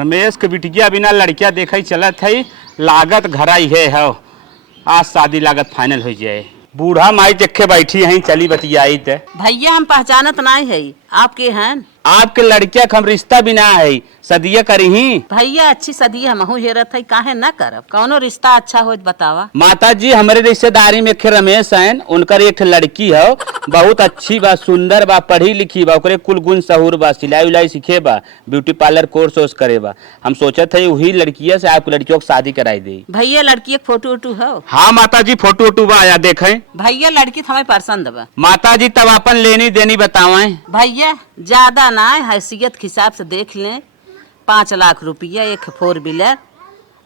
रमेश के बिटिया बिना लड़किया देखे चलत है, लागत घर आई है। आज शादी लागत फाइनल हो जाए। बूढ़ा माई देखे बैठी है, चली बतियाई। भैया हम पहचानत नहीं है, आपके हैं? आपके लड़किया का हम रिश्ता भी ना है, सदिया करी ही। भैया अच्छी सदिया हमहू हेरत है, काहे न करब? कौनो रिश्ता अच्छा हो बतावा। माता जी हमारे रिश्तेदारी में एक रमेश हैं, उनकर एक लड़की है, बहुत अच्छी बा, सुंदर बा, पढ़ी लिखी बा, ओकरे कुल गुण सहूर बा, सिलाई उलाई सीखे बा, ब्यूटी पार्लर कोर्स करे बा। हम सोचत है वही लड़किया से आपकी लड़कियों को शादी कराई दे। भैया लड़की एक फोटो वोटो है? हाँ माता जी फोटो वोटो बा, आया देखे। भैया लड़की हमें पसंद बा। माता जी तब अपन लेनी देनी बतावे। भैया ज्यादा ना हैसियत के हिसाब से देख लें, 5 लाख रुपया, एक 4 व्हीलर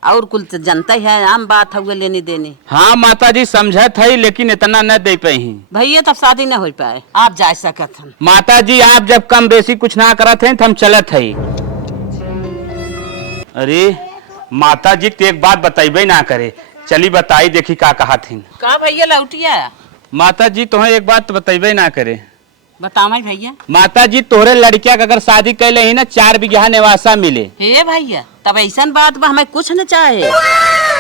और कुल तो जनता है, आम बात है लेनी देनी। हाँ माता जी समझत है, लेकिन इतना न दे पाई। भैया तब शादी न हो पाए, आप जा सकत हैं। माता जी आप जब कम बेसी कुछ ना करत हैं तो हम चलत है। अरे माता जी एक बात बताइबे ना करे, चली बताई देखी का कहा थी। का भैया लौटिया? माता जी तुम्हें एक बात बताइबे ना करे। बतावा भैया। माता जी तोहरे लड़किया का अगर शादी कैले ही ना 4 बीघा निवासा मिले। हे भैया तब ऐसा बात बा, हमें कुछ न चाहे।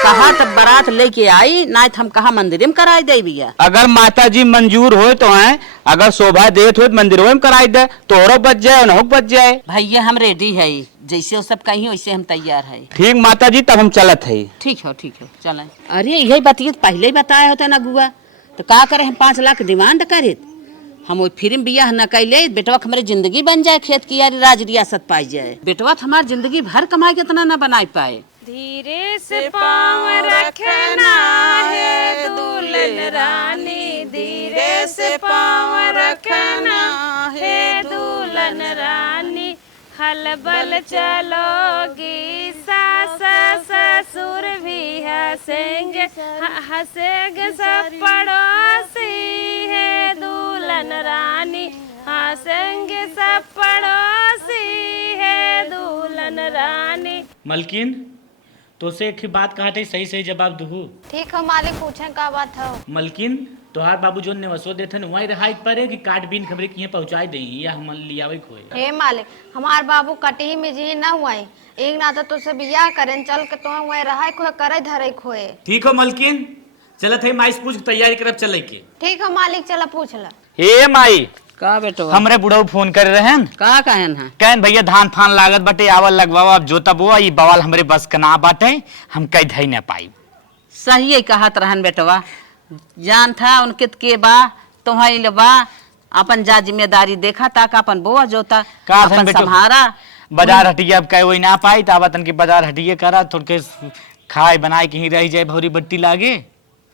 कहा तब बारात लेके आई ना, हम कहा मंदिर में कराई दे भैया। अगर माता जी मंजूर हो तो है, अगर शोभा देत हो तो मंदिर में कराई दे, तोहरो बच जाए उन्हों बच जाए। भैया हम रेडी है, जैसे वो सब कहीं वैसे हम तैयार है। ठीक माता जी तब हम चलत है। ठीक है चलें। अरे यही बात पहले ही बताया होता ना गुआ, तो का करे? हम 5 लाख डिमांड करे, हम वो फिर बियाह न कैले, बेटवा हमारी जिंदगी बन जाए, खेत की यारी राज रियासत पाई जाए। बेटवा हमारी जिंदगी भर कमाई कितना न बनाई पाए। धीरे से पाँव रखना है दुल्हन रानी, धीरे से पाँव रखना है दुल्हन रानी। हलबल चलोगी सास ससुर भी हंसेंगे, हंसेंगे सब पड़ोसी है दुल्हन रानी, हंसेंगे सब पड़ोसी है दुल्हन रानी। मलकिन तो से एक बात कहा थे, सही सही जवाब दू। ठीक है मालिक, पूछे का बात है? मलकिन तोहार बाबू जो नेवसो देथे वही रहाई पर कि काट बीन खबरे किए पहुंचाई दे या हम लियावे खोए। हे मालिक, हमार बाबू कटही में जी न हुआ, एक ना तो से बियाह करें चल के तो वही रहाई खोए करे धरे खोए। ठीक हो मलकिन, चलत है माइस पूछ तैयारी करब चले के। ठीक है मालिक, चला पूछ ला। हे माई का बेटो हमरे बुढ़ऊ फोन कर रहे हैं, का कहन है? कहन भैया धान फान लागत बटे आवल लगवावा, अब जोता बोआ, ये बवाल हमरे बस का ना बाटे, हम कई धई न पाई। सही है कहत रहन बेटवा, जान था उनके के बा तो बा, अपन जा जिम्मेदारी देखा ताका, अपन बोआ जोता का अपन संभारा। बाजार हटिया अब कहे वही ना पाई, ताबतन के बाजार हटिए करा, थोड़ के खाए बनाए कहीं रह जाए, भौरी बट्टी लागे।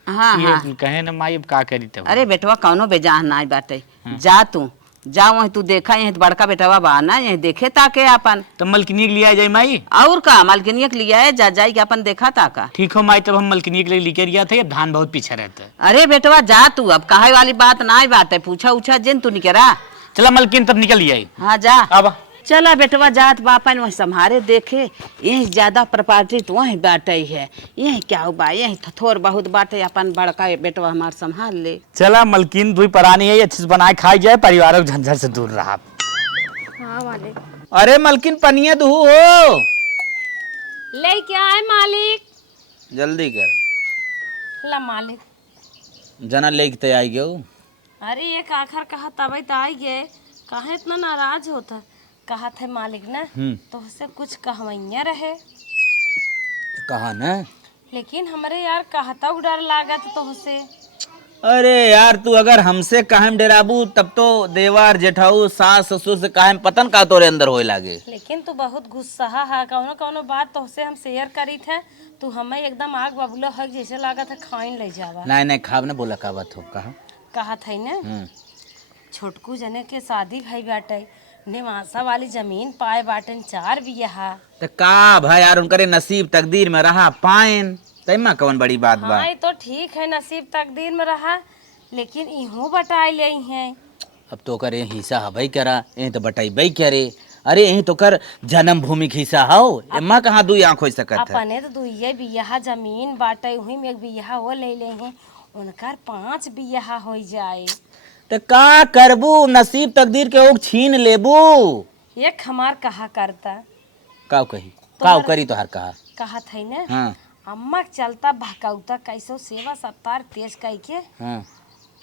हाँ हाँ कहे न माई अब का करी तब। अरे बेटवा कौनो बेजाह ना बाटे, जा तू जा वहीं तू देखा, यही बड़का बेटवा बा ना, यही देखे ताके अपन। तब मलकिनी के लिया जाए माई? और का मलकिनिया के लिया है, जा जाई के अपन देखा ताका। ठीक हो माई, तब हम मलकिनी के लिए लेके रिया थे, अब धान बहुत पीछे रहता है। अरे बेटवा जा तू, अब कहे वाली बात ना बात है, पूछा उछा जिन तू निकरा। चला मलकिन तब निकल आई। हाँ जा अब चला बेटवा, जात बापन वही संभारे देखे, यही ज्यादा प्रॉपर्टी तो वही बाटे है, यही क्या हो बा, यही थोड़ बहुत बाटे, अपन बड़का बेटवा हमार संभाल ले। चला मलकिन दुई परानी है, अच्छे से बनाए खाई जाए, परिवार के झंझट से दूर रहा। हाँ मालिक। अरे मलकिन पनिया दू हो, ले क्या है मालिक? जल्दी कर ला मालिक। जना लेके ते आई गयो। अरे एक आखिर कहा तब तो आई गए, कहा इतना नाराज होता? कहा थे मालिक ना तो उससे कुछ कहवैया रहे, कहा न, लेकिन हमारे यार कहता डर लागत तो उसे। अरे यार तू अगर हमसे काहे डराबू, तब तो देवर जेठाऊ सास ससुर से काहे पतन का तोरे अंदर होए लागे। लेकिन तू बहुत गुस्सा है, कौनो कौनो बात तो उसे हम शेयर करी थे, तू हमें एकदम आग बबूला है जैसे लागत है खाइन ले जावा। नहीं नहीं खाब न, बोला का बात हो, कहा थे ना छोटकू जने के शादी भई बाटे, निवासा वाली जमीन पाए बाटन 4 बियाह। तो का भाई यार उनकरे नसीब तकदीर में रहा पाइन, तैमा कौन बड़ी बात बा। हाँ तो ठीक है, नसीब तकदीर में रहा, लेकिन इहो बटाई ले हैं। अब तो करे हिस्सा हबई करा, यही तो बटाई बई करे। अरे यही तो कर जन्म भूमि के हिस्सा हो, एमा कहाँ दुई आँख हो सकत है। अपने तो दुइये बियाह जमीन बाटे, वही में एक बियाह वो ले ले हैं, उनकर 5 बियाह हो जाए। तो का करबू, नसीब तकदीर के ओक छीन लेबू। एक हमार कहा करता का कही का करी तो हर कहा कहा थे ना हाँ अम्मा के चलता भकौता कैसो सेवा सत्कार तेज कई के हाँ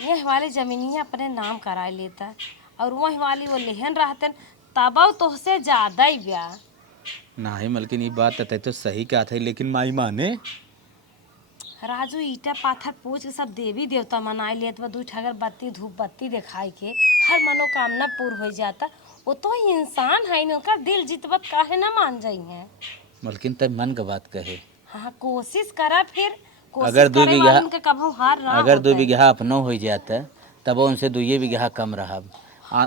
ये वाली जमीनिया अपने नाम करा लेता और वही वाली वो लेहन रहते तब तोहसे ज्यादा ही ब्याह। नहीं मलकिन ये बात तो सही क्या था, लेकिन माई माने राजू ईटा पाथर पूछ के सब देवी देवता मनाए लेत बा, 2 ठगर बत्ती धूप बत्ती दिखाई के हर मनोकामना पूर्ण हो जाता। वो तो इंसान है न, उनका दिल जितबत काहे ना मान जाई है। मलकिन तब मन का बात कहे, हाँ कोशिश करा फिर कोशिश अगर 2 करे बीघा वालन के कभू हार ना अगर 2 होता है। बीघा अपनो हो जाता तब उनसे 2 बीघा कम रहा,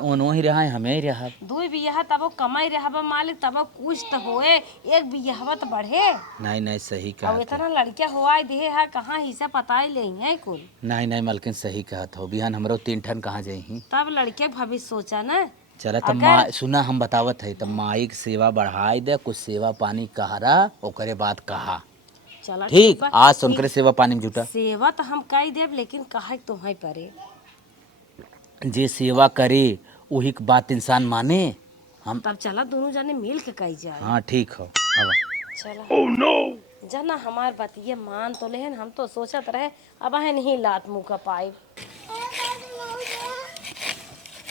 उन्हों ही रहा हमें ही रहा। 2 बियाह तब कमाई रहबा मालिक तब कुछ तो होए, 1 बियाहवा तो बढ़े। नहीं नहीं सही कहा और इतना लड़किया हुआ दे है कहाँ हिस्सा पता ही ले है कुल। नहीं नहीं मलकिन सही कहा था, बिहान हमरो 3 ठन कहाँ जाई। तब लड़के भविष्य सोचा ना। चला तब माँ सुना हम बतावत है, तब माई की सेवा बढ़ाई दे, कुछ सेवा पानी कहा ओकरे बाद कहा चला ठीक। बा। आज सुनकर सेवा पानी में जुटा, सेवा तो हम कई देव लेकिन कहा तुम्हें परे। जे सेवा करे वही की बात इंसान माने। हम तब चला दोनों जने मिल के कही जाए। हाँ ठीक हो अब चला जना हमार बतिये मान तो लेहन, हम तो सोचत रहे अब है नहीं लात मुँह का पाइब।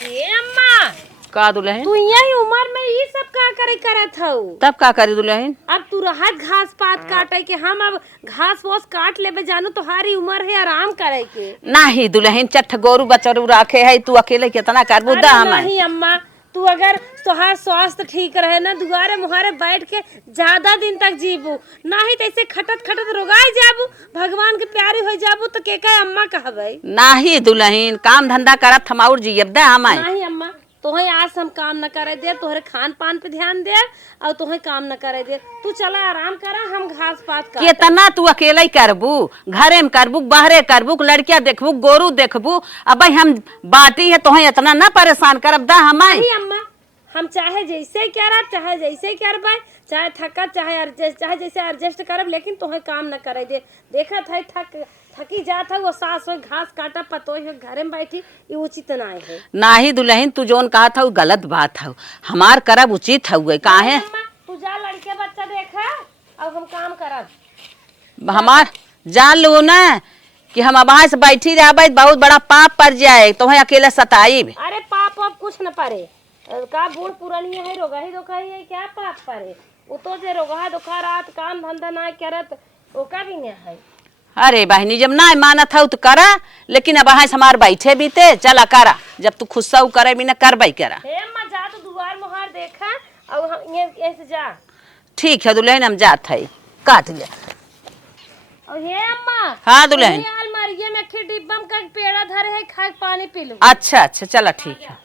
ए अम्मा का दुल्हन तू यही उम्र में ये सब का करे करत हऊ? तब का करी दुल्हन? अब तू रहत घास पात काटे के, हम अब घास फूस काट लेबे जानू, तुम्हारी उम्र है आराम करे के। नाही दुल्हन, चट्ठ गोरू बचरू राखे है, तू अकेले कितना करबू दा अरे हमें। नहीं अम्मा, तू अगर तुहार स्वास्थ्य ठीक रहे ना, दुआरे मुहारे बैठ के ज्यादा दिन तक जीबू, नहीं तो ऐसे खटत खटत रोगाई जाबू, भगवान के प्यारी हो जाबू तो के का अम्मा कहबे। नाही दुल्हन, काम धंधा करत हम और जियब दा हमें। नहीं अम्मा, तोहे आज हम काम न करे दे, तोहरे खान पान पे ध्यान दे और तोहे काम न करे दे। तू चला आराम करा, हम घास पात कर। कितना तू अकेले ही करबू, घरे में करबू, बाहरे करबू, लड़किया देखबू, गोरू देखबू, अब हम बाटी है तोहे इतना ना परेशान करब दा हमें। नहीं अम्मा, हम चाहे जैसे करा चाहे जैसे करबे, चाहे थका चाहे जैसे एडजस्ट करब, लेकिन तोहे काम न करे दे। देखा था थकी जात है वो सास हो घास काटा पतोई हो घरे में बैठी, ये उचित ना है। नाही दुल्हन, तू जोन कहा था वो गलत बात है, हमार करब उचित हुए काहे। अम्मा तू जा लड़के बच्चा देखा और हम काम करब। हमार जान लो ना कि हम अब से बैठी रह बहुत बड़ा पाप पड़ जाए, तुम्हें अकेले सताई। अरे पाप वाप कुछ न पड़े, का बूढ़ पुरानिया है रोगा ही धोखा ही है, क्या पाप पड़े। वो तो जे रोगा धोखा रात काम धंधा ना करत ओका भी नहीं है। अरे बहनी जब ना मानत हो तो करा, लेकिन अब से हमार बैठे बीते चला करा, जब तू खुद से करे भी ना करबई करा। हे अम्मा जा तो दुआर मुहार देखा और हम ये ऐसे जा। ठीक है दुल्हन, हम जात है, काट लिया। और हे अम्मा हाँ दुल्हन। ये अलमारिये में खी डिब्बम का पेड़ा धरे है, खा के पानी पी लो। अच्छा अच्छा चला ठीक है।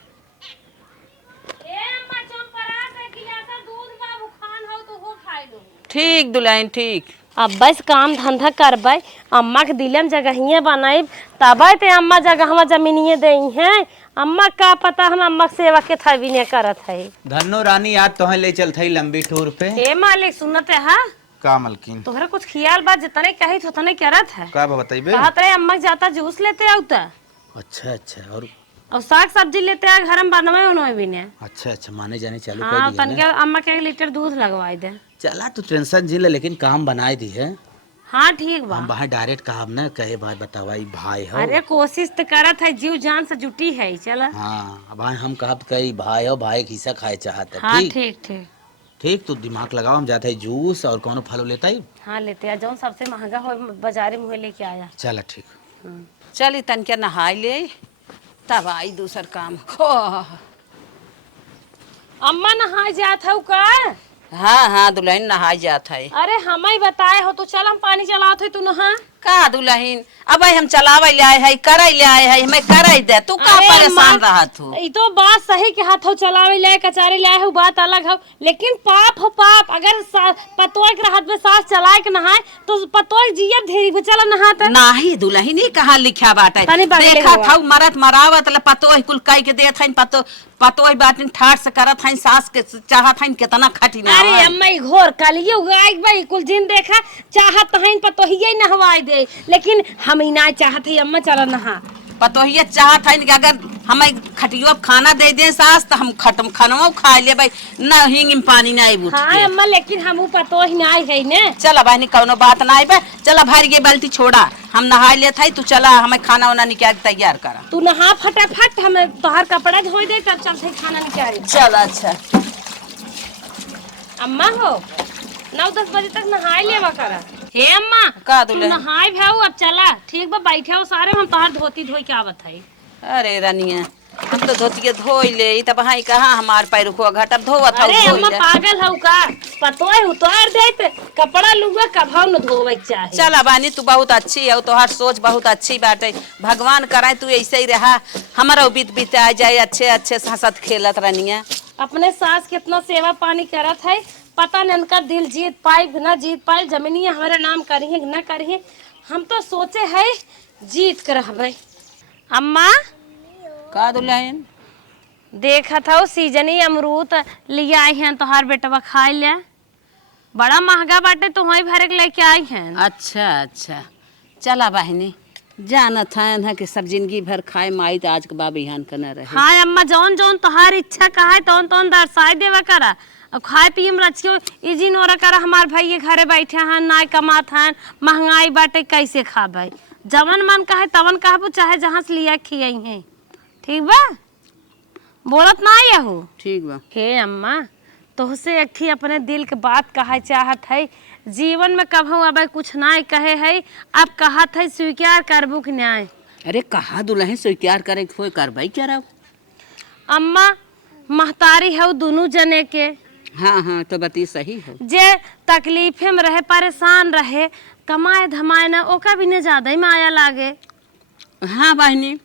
हे अम्मा चुन परात है, गिलासा दूध का बुखान हो तो वो खाई लो। ठीक दुल्हन ठीक। अब बस काम धंधा करबै, अम्मा के दिलम जगहिया बनाई तबे ते अम्मा जगहवा जमीनिए देई हैं। अम्मा का पता हम अम्मा के सेवा के थवी ने करत है। धन्नो रानी आज तोहे ले चलत है लंबी टूर पे। ए मालिक सुनत है का मलकिन तोहरा कुछ खियाल बात जितने कही तो उतने करत है। का बताइबे? कहत रहे अम्मा के जाता जूस लेते आउता अच्छा अच्छा और साग सब्जी लेते आ घर में बनवे उन्होंने भी ने। अच्छा अच्छा माने जाने चालू हाँ कर दिया तनके अम्मा के 1 लीटर दूध लगवाई दे। चला तू टेंशन झेल, लेकिन काम बनाए दी है। हाँ ठीक बा। हम बाहर डायरेक्ट कहा ना कहे भाई बतावा ई भाई हो। अरे कोशिश तो करत है, जीव जान से जुटी है। चला हाँ अब हम कहा कई भाई हो, भाई के हिस्सा खाए चाहते। हाँ ठीक ठीक ठीक। ठीक तू दिमाग लगाओ, हम जाते है जूस और कौन फल लेता ही। हाँ लेते आ, जौन सबसे महंगा हो बाजारी मुँह लेके आया। चला ठीक। चली तनके नहाई ले तब आई दूसर काम। अम्मा नहाए जात हूँ का? हाँ हाँ दुल्हन नहाई जात है। अरे हम ही बताए हो तो चल हम पानी चलात है, तू नहा। का दुल्हन अब हम चलावे ले आए है, करे ले आए है, हमें करे दे, तू का अरे परेशान अम्मा, रहत हो। ई तो बात सही के हाथ हो चलावे ले कचारी ले हो, बात अलग हो, लेकिन पाप हो पाप। अगर पतोय के हाथ में सास चलाए के नहाए तो पतोय जियब धीरे भी चला नहाता। नाही दुल्हन ही कहा लिखा बाटे, तनी बगले देखा हुआ। था मरत मरावत ल पतोय कुल कई के देत हन, पतोय बाटिन ठाट से करत हन, सास के चाहत हन कितना खटिना। अरे अम्मा ई घोर कलिए उगाई भाई कुल जिन देखा चाहत हन पतोहिए नहवाई दे, लेकिन हम ही ना चाहत है। अम्मा चला नहा। पतोहिए चाहत हन कि अगर हमें खटियो अब खाना दे दे सास तो हम खत्म खाना खा ले भाई ना हिंग में पानी ना आई बुट हाँ अम्मा लेकिन हम पतो ही ना है ने। चला बहनी कौनो बात ना आई बे चला भर ये बाल्टी छोड़ा हम नहा ले था तू चला हमें खाना वाना निकाल के तैयार करा। तू नहा फटाफट हमें तोहर कपड़ा धोई दे तब चलते खाना निकाल। चल अच्छा अम्मा हो 9-10 बजे तक नहाए लेवा करा। हे अम्मा का तू दुल्हन नहाए भाऊ अब चला ठीक बा बैठे हो सारे हम तोहर धोती धोई के आवत है। अरे रानिया हम तो धोतिए धोई ले तब भाई कहाँ हमार पैर को घटब धोवत हौ अरे अम्मा पागल हो का पतो है उतार दे कपड़ा लुगा कभाव न धोवे चाहे। चला बानी तू बहुत अच्छी है तोहार सोच बहुत अच्छी बाटे भगवान कराए तू ऐसे ही रहा हमारा बीत बीत आ जाए अच्छे अच्छे हंसत खेलत रानिया। अपने सास कितना सेवा पानी करत है पता नहीं उनका दिल जीत पाई न जीत पाई जमीनिया हमारे नाम करिए न करिए हम तो सोचे है जीत कर हमें। अम्मा का दुल्हन देखा था सीजनी अमरूद लिया आई हैं तोहार बेटवा खाए ले बड़ा महंगा बाटे तो वही भरे के लेके आई हैं। अच्छा अच्छा चला बहनी जानत है कि सब जिंदगी भर खाए माई तो आज के बाबी बिहान का न रहे। हाँ अम्मा जौन जौन तोहार इच्छा का है तौन तौन दर्शाई देवा करा अब खाए पिए में रचियो इजी नोरा करा हमार भाई ये घरे बैठे हैं ना कमात हैं महंगाई बाटे कैसे खा भाई जवन मन का है तवन कहबो चाहे जहाँ से लिया खियाई हैं ठीक बा बोलत ना आया हो। ठीक बा हे अम्मा तोहसे अखी अपने दिल के बात कहे चाहत है जीवन में कभू अब कुछ ना कहे है अब कहत है स्वीकार करबू कि न्याय। अरे कहा दुल्हन स्वीकार करे कोई करवाई क्या रहो। अम्मा महतारी है दोनों जने के। हाँ हाँ तो बती सही है जे तकलीफे में रहे परेशान रहे कमाए धमाए ना ओका भी ने ज्यादा ही माया लागे। हाँ बहनी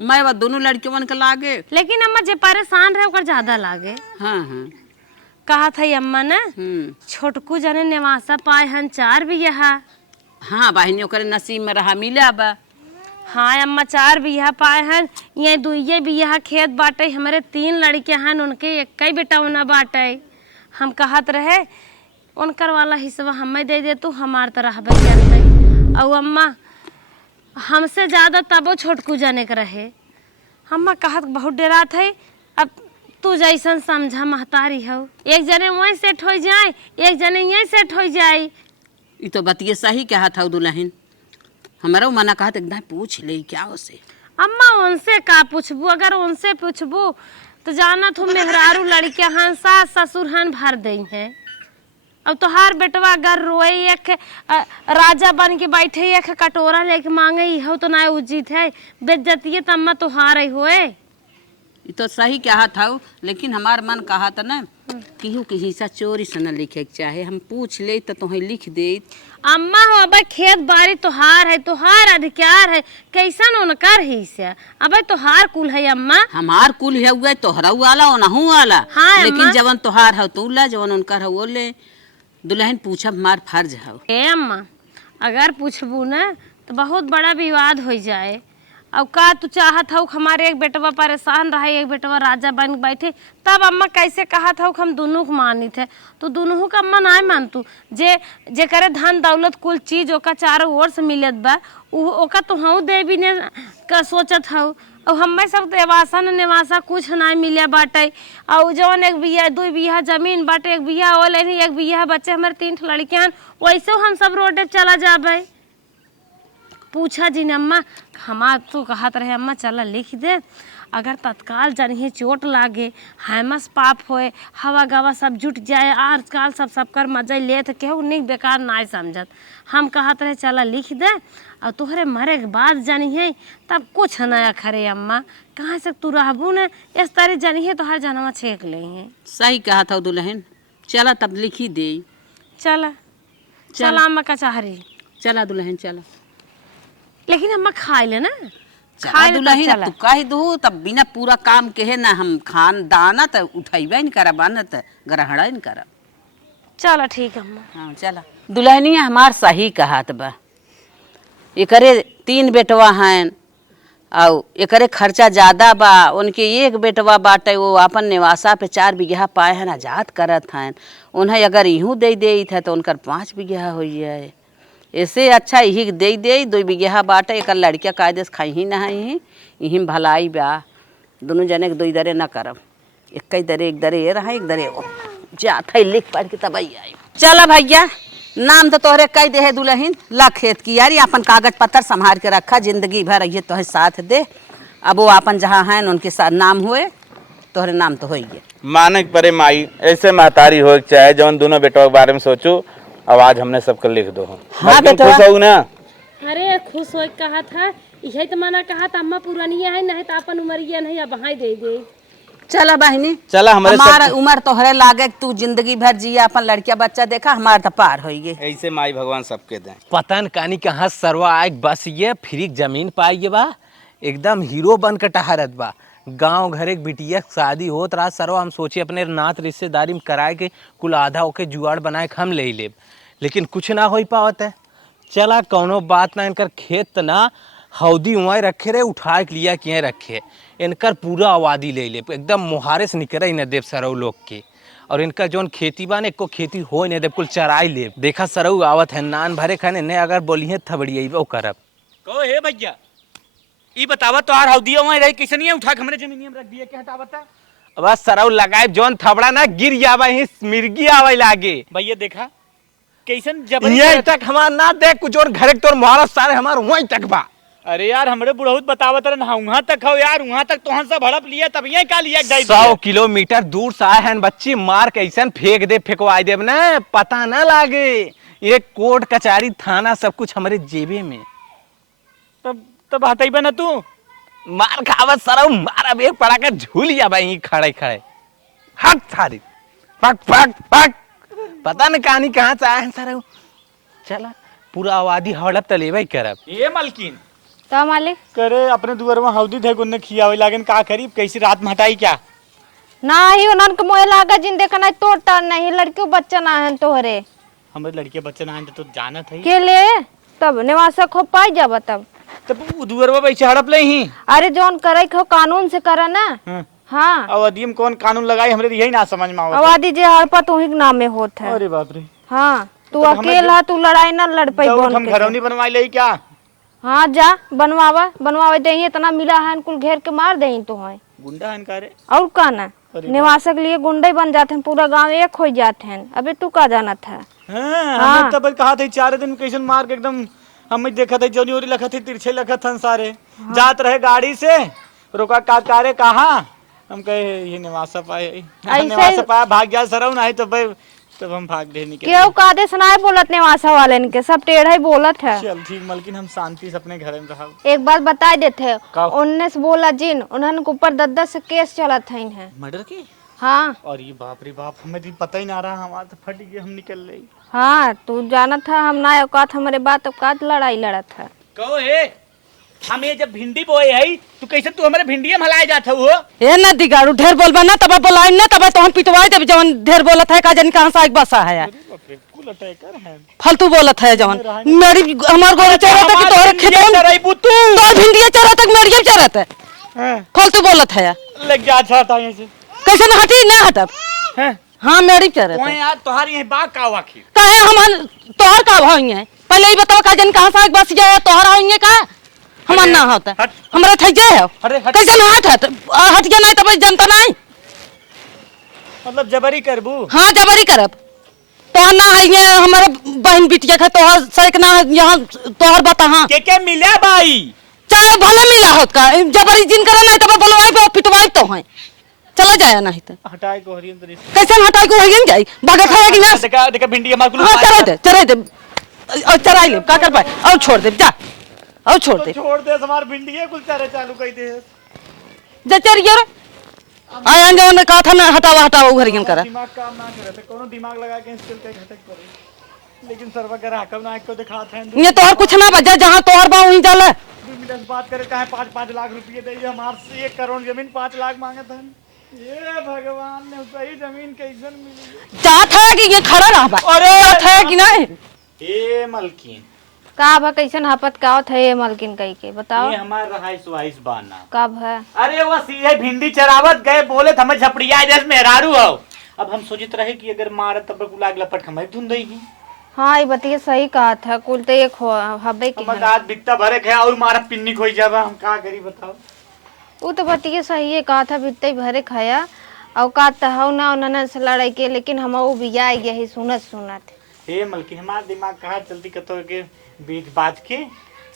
मैं वो दोनों लड़कियों के लागे लेकिन अम्मा जे परेशान रहे ओकर ज्यादा लागे। हाँ हाँ कहा था अम्मा ने छोटकू जने निवासा पाए हन 4 बिगहा। हाँ बहनी ओकरे नसीब में रहा मिला बा। हाँ अम्मा 4 बिगहा पाए हन ये 2 बिगहा खेत बाटे हमारे 3 लड़के हन उनके एक ही बेटा उना बाटे हम कहत रहे उनकर वाला हिस्सा हमें दे दे तू हमार तरह करते और अम्मा हमसे ज्यादा तबो छोटकू जाने के रहे अम्मा कहत बहुत डरात है अब तू जैसन समझा महतारी हो एक जने वहीं सेट हो जाए एक जने यहीं सेट हो जाए। ये तो बतिये सही कहा था दुल्हन हमारा मना कहा एकदम पूछ ले क्या उसे। अम्मा उनसे का पूछबू अगर उनसे पूछबू तो जाना तुम मेहरारू लड़कियां हन सास ससुर हन भर दे हैं अब तोहार बेटवा अगर रोए एक राजा बन के बैठे एक कटोरा लेके मांगे हो तो ना उचित है बेज्जती तो अम्मा तोहार ही होए। ये तो सही कहा था लेकिन हमार मन कहा था ना केहू के हिस्सा चोरी से न लिखे के चाहे हम पूछ ले तो तुम्हें लिख दे। अम्मा हो अब खेत बाड़ी तोहार है तोहार अधिकार है कैसन उनकर हिस्सा अब तोहार कुल है अम्मा। हमार कुल है हुआ तोहरा वाला ओनहू वाला। हाँ, लेकिन जवन तोहार हो तू ला जवन उनकर हो वो ले दुल्हन पूछब हमार फर्ज है। ए अम्मा अगर पूछबू ना तो बहुत बड़ा विवाद हो जाए अब का तू चाहत हो हमारे एक बेटवा परेशान रहे एक बेटवा राजा बन बैठे तब अम्मा कैसे कहत हो हम दोनों को मानी थे तो दोनों का अम्मा ना मान तू जे करे धन दौलत कुल चीज ओका चारों ओर से मिलत बा ओका तो हूँ दे भी ने का सोचत हो और हमें सब देवासा न निवासा कुछ ना मिले बाटे और जौन 1 बिघा 2 बिघा जमीन बाटे 1 बिघा ओले 1 बिघा बच्चे हमारे 3 लड़कियां वैसे हम सब रोडे चला जाबे। पूछा जी ने अम्मा हमार तो कहत रहे अम्मा चला लिख दे अगर तत्काल जनिए चोट लागे हैमस पाप होए हवा गवा सब जुट जाए आजकल सब कर मजा लेत केहू नहीं बेकार ना समझत हम कहत रहे चला लिख दे और तुहरे मरे के बाद जनिए तब कुछ नया खरे अम्मा कहाँ से तू रहबू ने इस तरह जनिए तो हर जनवा छेक ले हैं। सही कहा था दुल्हन चला तब लिखी दे। चला चला अम्मा कचहरी चला दुल्हन चला लेकिन अम्मा खाए ले ना खाए दुल्हन तू कह दू तब बिना पूरा काम के है ना हम खान दाना तो उठेबे नहीं करब न तो ग्रहण नहीं करब। चलो ठीक अम्मा। हाँ चला दुल्हनिया हमार सही कहत बा एकरे 3 बेटवा हैं और एकरे खर्चा ज्यादा बा उनके एक बेटवा बाटे वो अपन निवासा पे 4 बिगहा पाए हैं आजाद करत हैं उन्हें अगर यूँ दे थे तो उनकर 5 बिगहा हो जाए ऐसे अच्छा यही दे 2 बिगहा बाटे एक लड़किया कायदे से खाई ही ना यहीं भलाई बा दोनों जने के दो दरे न करब, एक दरे ये रहा, एक दरे वो जात है लिख पढ़ के तब आई। चल भैया, नाम तो तोहरे कह दे है दुल्हन, ला खेत की यारी, अपन कागज पत्तर संभाल के रखा, जिंदगी भर ये तोहे साथ दे। अब वो अपन जहाँ हैं उनके साथ नाम हुए, तोहरे नाम तो हो ही। माने परे माई ऐसे महतारी हो चाहे जौन दोनों बेटों के बारे में सोचो। अब आज हमने सबको लिख दो। हाँ बेटा, खुश हो ना? अरे खुश हो कहा था, यही तो माना कहा था अम्मा पुरानिया है, नहीं तो अपन उमरिया नहीं, अब वहाँ दे दे। चला बहनी, चला हमारा उम्र तोहरे लागे, तू जिंदगी भर जिया, अपन लड़किया बच्चा देखा, हमारा तो पार हो गए। ऐसे माई भगवान सबके दें। पतन कानी कहाँ सरवा आए, बस ये फ्री जमीन पाई बा, एकदम हीरो बन के टहरत बा। गांव घर एक बिटिया शादी होत रहा सरवा, हम सोचे अपने नात रिश्तेदारी में कराए के कुल आधा होके जुआड़ बनाए के हम ले लेब, लेकिन कुछ ना हो पावत है। चला कौनो बात ना, इनकर खेत ना हौदी वहाँ रखे रहे, उठा के लिया किए रखे, इनकर पूरा आबादी ले ले, एकदम मुहारे से निकले न देव सरऊ लोग के। और इनका जौन खेती बा ने एको खेती हो नहीं देव, कुल चराई ले। देखा सरऊ आवत है नान भरे खाने ने, अगर बोलिए थबड़िए वो करब। कहो हे भैया, ई बतावा तोहार हौदिया वहाँ रही कैसे नहीं उठा के हमरे जमीनिया में रख दिया, क्या हटावता? अब सरऊ लगाए जौन थबड़ा ना गिर जावा, ही मिर्गी आवे लागे। भैया देखा कैसन जबरी यहीं तक हमार ना देख, कुछ और घर तोर मुहारा सारे हमार वहीं तक बा। अरे यार हमरे बुढ़ऊत बतावत रहे ना, वहाँ तक हो यार, वहाँ तक तोहन सब हड़प लिया, तब यहाँ का लिया 100 किलोमीटर दूर से आए हैं बच्ची, मार कैसन फेंक दे फेंकवाई देव ना, पता ना लागे। ये कोर्ट कचहरी थाना सब कुछ हमारे जेबे में। तब हटैबे ना तू? मार खावत सरऊ, मार अब एक पड़ा कर झूलिया भाई खड़े खड़े, हट सारी पक पक पक, पता न कहानी कहाँ से आए हैं सरऊ। चला पूरा आबादी हड़प तले भाई करब। ये मालकिन तो मालिक करे अपने दुआरवा हौदी थे गुन्ने खियावे लागन, का करी कैसी रात में हटाई क्या? ना ही उनन के मोए लागा जिन देखा नहीं तोड़ता नहीं, लड़के बच्चा ना है तोहरे। हमारे लड़के बच्चे ना तो जानत है के ले तब निवासा खो पाई जाब तब। तब दुआरवा वैसे हड़प ले ही। अरे जौन करे खो कानून से करा ना। हाँ, अवधि में कौन कानून लगाई हमरे यही ना समझ में आवत। आबादी जे हड़पत वही के नामे होत है। अरे बाप रे। हाँ, तू अकेला तू लड़ाई ना लड़ पाई बोन हम घरौनी बनवाई ले क्या? हाँ जा बनवावे दे, इतना मिला है कुल घेर के मार दे तो है गुंडा है इनका रे। और का ना निवासक लिए गुंडे बन जाते हैं, पूरा गांव एक हो जाते हैं। अबे तू का जाना था? हमें तब कहा था 4 दिन कैसे मार के एकदम, हमें देखा था जोनी ओरी लखा थे, तिरछे लखा था सारे। जात रहे गाड़ी से, रोका कारे कहा, हम कहे ये निवासा पाया भाग गया सरऊ, नहीं तो भाई तब हम भाग दे निकले। क्यों कादे सुनाए बोलत निवासा वाले के, सब टेढ़ा ही बोलत है। चल ठीक मालकिन, हम शांति से अपने घर में रहा। एक बात बता देते, 19 बोला जिन उन्होंने ऊपर 10 केस चलत है मर्डर की। हाँ, और ये बाप रे बाप, हमें तो पता ही ना रहा, हमारा तो फट गया, हम निकल रही। हाँ तू जाना था, हम ना औकात हमारे बात औकात लड़ाई लड़त है। कहो हे, हम ये जब भिंडी बोए है तो कैसे तू हमारे भिंडिया में हलाए जाता हो? ए ना दिगाड़ू, ढेर बोलबा ना तब बोलाई ना, तब तो हम पिटवाई देब। जवन ढेर बोलत है का जन कहां से एक बसा है यार, फालतू बोलत है जवन। मेरी हमार गोरे चरत है कि तोरे खेतों तोर भिंडिया चरत है, मेरी चरत है, फालतू बोलत है यार। लग जा छाता है ऐसे कैसे ना हटी ना हटब? हाँ मेरी चरत ओए है। यार तोहार ये बाग का आखिर काहे हम तोहर का होइए? पहले ही बताओ का जन कहां से एक बस जाए, तोहर होइए का हमार ना होता, हमरा थे जे है कैसे ना हट गया, नहीं तब जनता नहीं, मतलब जबरी करबू? हाँ जबरी करब। तोहर ना है हमारे बहन बिटिया का, तोहर सड़क ना यहाँ तोहर बता। हाँ के मिला भाई, चाहे भले मिला होत का, जबरी जिन करे नहीं तब बोलवाई पे पिटवाई तो है, चला जाए नहीं तो हटाए को हरियन तरी कैसे हटाई को होइए जाई, भागे खाएगी ना। देखा भिंडी हमार कुल हाँ चराई दे और चराई ले, का कर पाए और छोड़ दे जा, और छोड़ दे हमार भिंडी कुल चारे चालू कर दे जा चरिए रे। आया जवन कहा था ना हटावा उघरियन करा, दिमाग काम ना करे, कोनो दिमाग लगा के इंस्टॉल कर घटक करे, लेकिन सरवा कर हकम ना को दिखात है। ये तोहर कुछ ना बजा, जहां तोहर बा वहीं चल। 2 मिनट बात करे काहे 5-5 लाख रुपए दे, हमार से 1 करोड़ जमीन 5 लाख मांगत है। ये भगवान ने सही जमीन कैसन मिली? चाहत है कि ये खड़ा रहा बा, अरे चाहत है कि नहीं? ए मलकिन का भा कैसन हपत का थे ये मलकिन कही के बताओ। ये हमार रहाइश वाइस बाना कब है? अरे वो सीधे भिंडी चरावत गए, बोले हमें झपड़िया जैसे मेहरारू हो। अब हम सोचित रहे कि अगर मारत तब गुलाग लपट हमें धुन देगी। हाँ ये बतिए सही कहा था, कुल तो एक हबे के हम आज बिकता भरे है और मारा पिन्नी खोई जावा, हम का करी बताओ। वो तो बतिये सही है, कहा था बिकते भरे खाया और का हो ना उन्होंने से लड़ाई के, लेकिन हम वो बिया यही सुनत सुनत। हे मलकी हमारा दिमाग कहाँ चलती कतो के बीच बाज के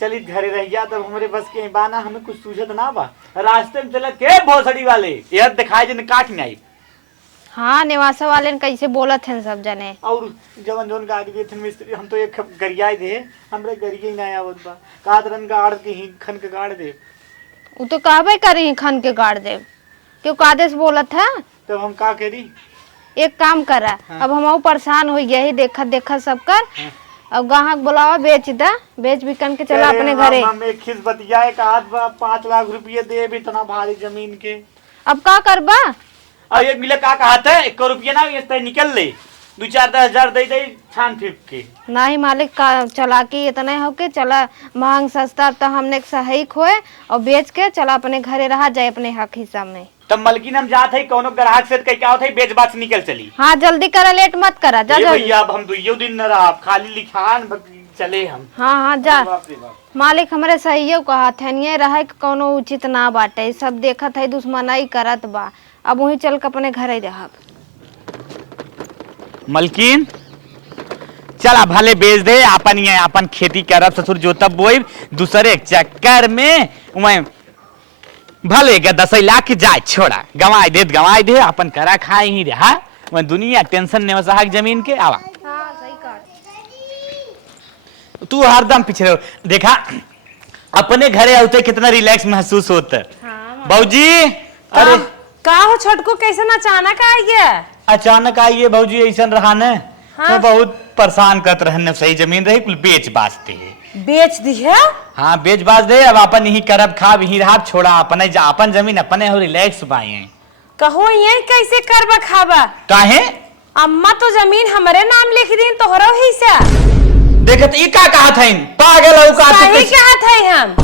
चली घरे रह गया, तब हमारे बस के बाना हमें कुछ सूझत ना बा। रास्ते में चलत के भोसड़ी वाले यह दिखाई जन काट नहीं आई। हाँ निवासा वाले ने कैसे बोलत हैं सब जने। और जवन जवन गाड़ी गए थे मिस्त्री, हम तो एक गरिया दे हमरे गरिया ही ना आवत बा। का तरन गाड़ के ही खन के गाड़ दे। वो तो कहबे करी खन के गाड़ दे, क्यों कादेश बोलत है। तब हम का करी? एक काम करा, अब हम परेशान हो गया ही देखत देखत सब कर। अब ग्राहक बुलावा बेच दा, बेच बिकन के चला अपने घरे। हम एक खिस बतिया एक हाथ 5 लाख रुपये दे भी इतना भारी जमीन के। अब का करबा? और एक मिले का कहा था 1 रुपया ना ये निकल ले 2-4-10 हजार दे दे छान फिक के। नहीं मालिक का चला के इतना हो के चला महंग सस्ता तो हमने सही खोए और बेच के चला अपने घरे रहा जाए अपने हक हिसाब में। तब मलकिन हम जात है कोनो ग्राहक से कह क्या होता है बेच बात से निकल चली। हाँ जल्दी करा, लेट मत करा, जा जा। भैया अब हम 2 दिन न रहा खाली लिखान चले हम। हाँ हाँ जा। बाप रे बाप। मालिक हमारे सही कहा थे नहीं रहा कोनो उचित ना बाटे, सब देखत है दुश्मनाई करत बा। अब वही चल के अपने घरे रह। मलकिन चला भले बेच दे, अपन ये अपन खेती करब ससुर जोतब बोई दूसरे चक्कर में मैं भले के 10 लाख जाए छोड़ा गवाई दे अपन करा खाए ही रहा। मैं दुनिया टेंशन नहीं वसा जमीन के आवा। हाँ सही कहा। तू हरदम पीछे देखा अपने घरे आते कितना रिलैक्स महसूस होता। बाबूजी अरे का हो छोटको कैसे अचानक आ गया? अचानक आइए बाबूजी ऐसा रहा न। हाँ? मैं बहुत परेशान करत रहने, सही जमीन रही कुल बेच बाजते है। बेच दी है? हाँ बेच बाज दे, अब अपन यही करब खाब यही रहा छोड़ा अपन अपन जमीन अपने हो रिलैक्स पाए। कहो ये कैसे करबा खाबा? काहे? अम्मा तो जमीन हमारे नाम लिख दी तोहरो हिस्सा। देखत ई का कहा था पागल हो का सही कहत है हम।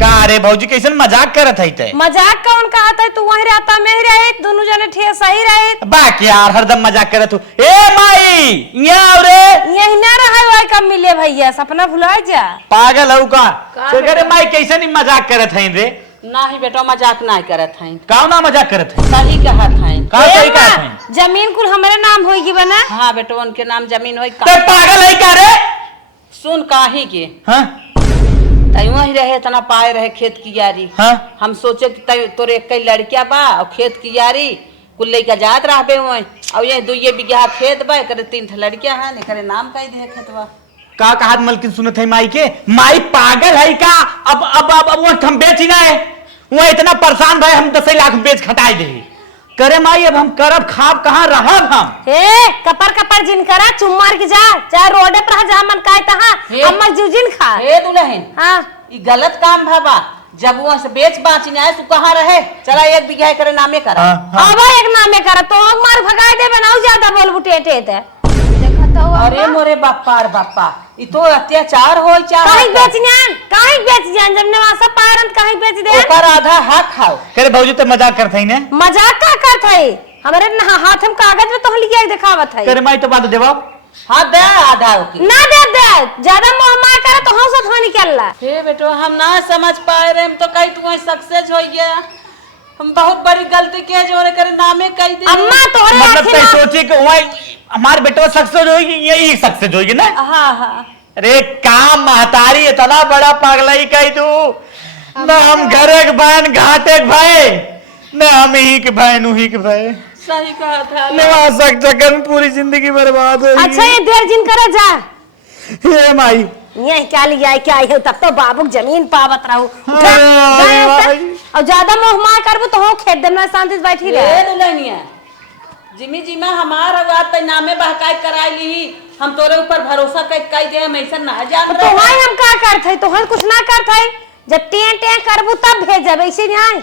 का रे भौजी कैसन मजाक करत है ते? मजाक कौन कहत है? तू वहीं रहता मैं ही रहे, दोनों जने ठे सही रहे। बाकी यार हरदम मजाक करत हो। ए माई यहाँ रे यही ना रहा वही कब मिले भैया, सपना भुला जा। पागल हो का? तो करे माई कैसन ही मजाक करत है रे? ना ही बेटा मजाक ना करत हैं, का ना मजाक करत है? सही कहत हैं। का सही कहत है? जमीन कुल हमारे नाम होगी बना। हाँ बेटा उनके नाम जमीन होई। ते पागल है का रे? सुन काही के हाँ तयुआ ही रहे इतना पाए रहे खेत की यारी। हाँ हम सोचे कि तोरे कई लड़किया बा और खेत की यारी कुल लइका जात रहबे वहीं और ये 2 बीघा खेत बा करे 3 लड़किया हैं ने करे नाम कई दे खेतवा। का कहा मलकिन सुनत है माई के? माई पागल है का? अब वो हम बेच ही ना है वो इतना परेशान भाई हम 10 लाख बेच खटाई दे करे माई। अब हम करब खाब कहाँ रहब हम? हे कपर जिन करा चुम मार के जा चाहे रोडे पर जा मन काय तहां अम्मा जुजिन खा। हे दुल्हन हां ई गलत काम भाबा, जब वो से बेच बाची आए तू कहाँ रहे? चला 1 बीघा करे नामे करा। अब एक नामे करा तो मार भगाए दे बनाऊ ज्यादा बोल बुटेटे ते। अरे मोरे बाप्पा रे बाप्पा ई तो अत्याचार होई चाह काहे बेच जान जब नवासा पारंत काहे बेच दे? ओकर आधा हक खाओ। करे भौजी तो मजाक करत है ने? मजाक का करत है? हमरे हाथ में कागज में तो लिया दिखावत है। करे माई तो बात देबो। हाँ दे आधा की ना दे ज्यादा मोह मार करे तो हम सब निकलला। हे बेटो हम ना समझ पाए रहे, हम तो कई तू सक्सेस हो गया। हम बहुत बड़ी गलती किए जो करे नामे कई दे। अम्मा तोरे मतलब तै सोची कि वही हमार बेटो सक्सेस होगी यही सक्सेस होगी ना? हाँ हाँ अरे काम महतारी इतना बड़ा पागलाई कही तू न हम घरे के बहन घाटे के भाई न हम ही के बहन उही के भाई। सही कहा था। नवासा के चक्कर में पूरी जिंदगी बर्बाद हो गई। अच्छा ये देर जिन करे जा हे माई ये क्या लिया क्या है तब तो बाबू जमीन पावत रहू भाई। और ज्यादा मोह मार करबो तो हो खेत देना शांति से बैठी रहे। ए दुल्हनिया जिमी जिमा हमार बात पे नामे बहकाई कराई ली, हम तोरे ऊपर भरोसा कई दे हम ऐसा ना जान तो हम का करत है? तो हम कुछ ना करत है, जब टें करबू तब भेजब ऐसे नहीं।